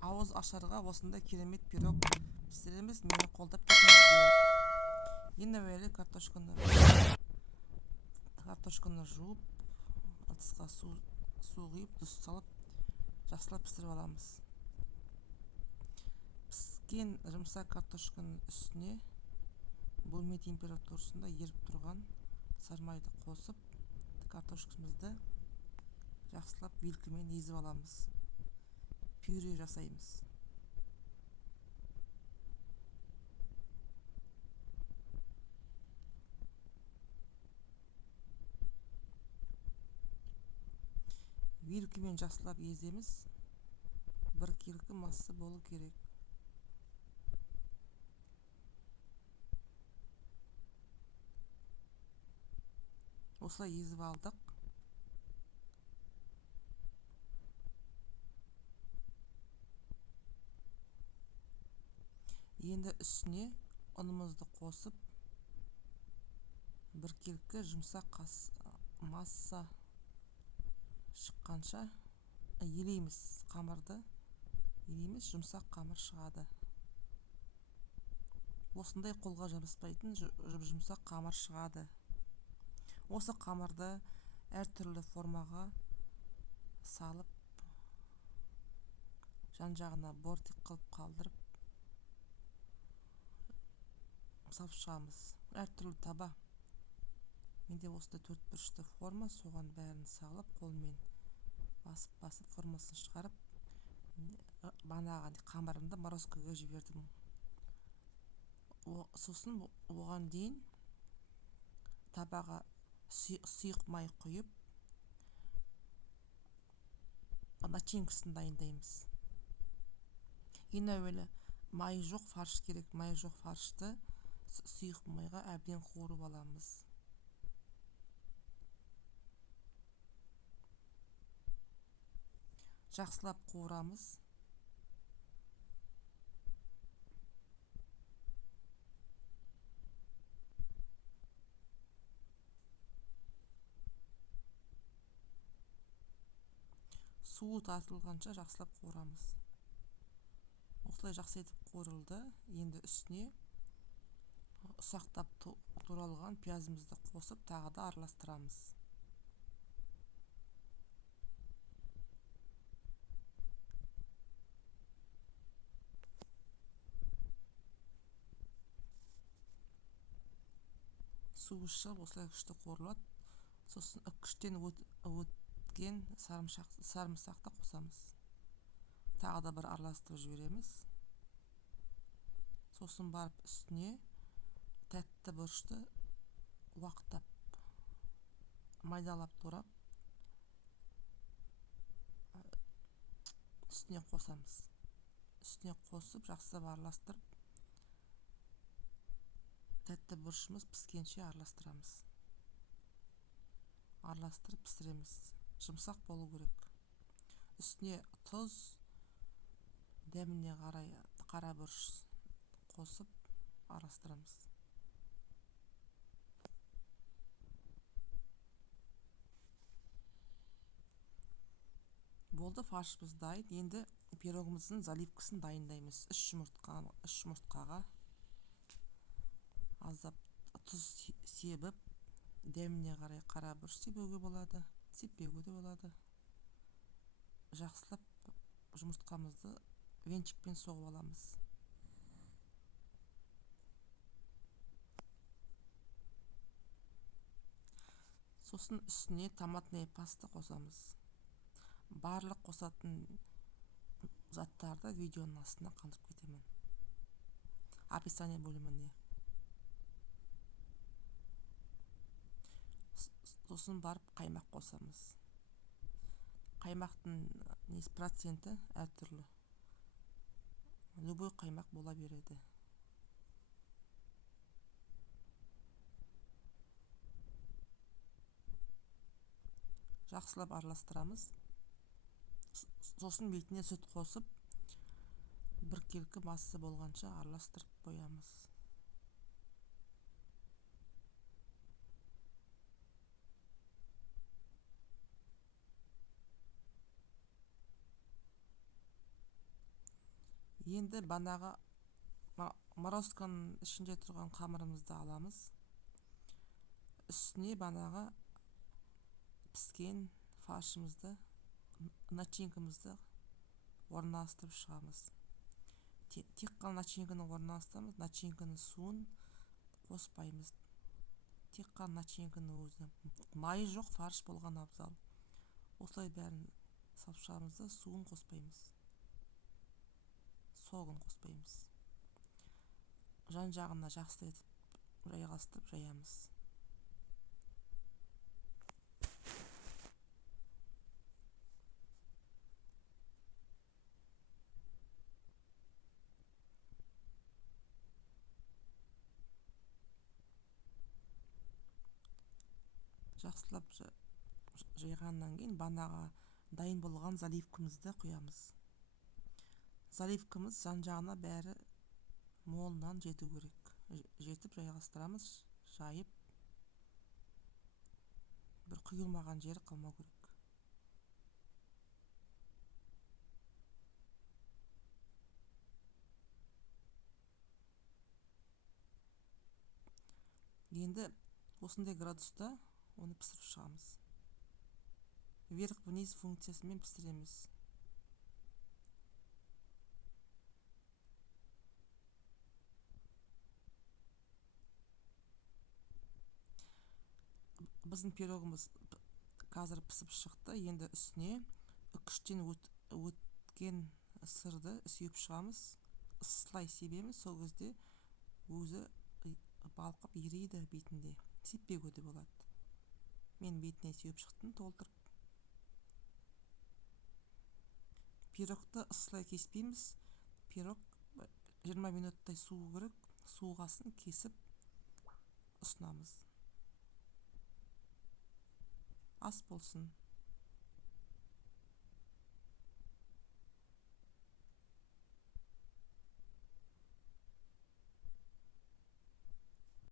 Ауыз ашарға осындай керемет пирог пісіреміз. Мені қолдап кетіңіздер. Ең әуелі картошканы жуып, ыдысқа су құйып, тұз салып, жақсылап пісіріп аламыз. Піскен жұмсақ картошканың үстіне бөлме температурасында еріп тұрған сармайды қосып, картошкамызды жақсылап вилкамен езіп аламыз. Пюре жасаймыз. Вилкамен жақсылап еземіз. Бір келкі масса болу керек. Осылай езіп алдық. Енді үстіне ұнымызды қосып, бір келкі жұмсақ масса шыққанша елейміз. Қамырды елейміз, жұмсақ қамыр шығады. Осындай қолға жабыспайтын жұмсақ қамыр шығады. Осы қамырды әртүрлі формаға салып, жан-жағына бортик қылып қалдырып салып шығамыз. Әртүрлі таба. Менде осындай 4 бұрышты форма, соған бәрін салып, қолмен басып формасын шығарып, банаған қамырымды морозкаға жібердім. Сосын оған дейін табаға сұйық май құйып, начинкасын дайындаймыз. Ең әуелі май жоқ фарш керек. Май жоқ фаршты сұйық майға әбден қуырып аламыз. Жақсылап қуырамыз. Суы тартылғанша жақсылап қуырамыз. Осылай жақсы етіп қуырылды. Енді үстіне ұсақтап туралған пиязымызды қосып, тағы да араластырамыз. Суы шығып, осылай күшті қуырылады. Сосын үккіштен өткен сарымсақты қосамыз. Тағы да бір араластырып жібереміз. Сосын барып үстіне тәтті бұрышты уақтап, майдалап турап, үстіне қосамыз. Үстіне қосып, жақсылап араластырып, тәтті бұрышымыз піскенше араластырамыз. Араластырып пісіреміз. Жұмсақ болу керек. Үстіне тұз, дәміне қарай қара бұрыш қосып араластырамыз. Болды, фаршымыз дайын. Енді пирогымыздың заливкасын дайындаймыз. 3 жұмыртқаға аздап тұз себіп, дәміне қарай қара бұрыш себуге болады, сеппеуге де болады. Жақсылап жұмыртқамызды венчикпен соғып аламыз. Сосын үстіне томатный паста қосамыз. Барлық қосатын заттарды видеоның астына қалдырып кетемін. Описание бөліміне. Сосын барып қаймақ қосамыз. Қаймақтың проценті әртүрлі. Любой қаймақ бола береді. Жақсылап араластырамыз. Сосын бетіне сүт қосып, бір келкі масса болғанша араластырып қоямыз. Енді банағы морозканың ішінде тұрған қамырымызды аламыз. Үстіне банағы піскен фаршымызды, начинкамызды орналастырып шығамыз. Тек қана начинканы орналастырамыз, начинканың суын қоспаймыз. Тек қана начинканың өзі. Майы жоқ фарш болған абзал. Осылай бәрін салып шығамыз да суын қоспаймыз. Соғын қоспаймыз. Жан жағына жақсы етіп жайғастырып жаямыз. Жақсылап жайғаннан кейін банаға дайын болған заливкамызды құямыз. Заливкамыз жан жағына бәрі молынан жету керек. Жетіп жайғастырамыз, жайып. Бір құйылмаған жері қалмау керек. Енді осындай градуста оны пісіріп шығамыз. Вверх-вниз функциясымен пісіреміз. Біздің пирогымыз қазір пісіп шықты. Енді үстіне үкіштен өткен сырды сүйіп шығамыз. Ысылай себеміз, сол кезде өзі балқып ериді бетінде. Сеппеуге де болады. Мен бетіне сүйіп шықтым толтырып. Пирогты ысылай кеспейміз. Пирог 20 минуттай суы керек. Суығасын кесіп ұсынамыз. Ас болсын.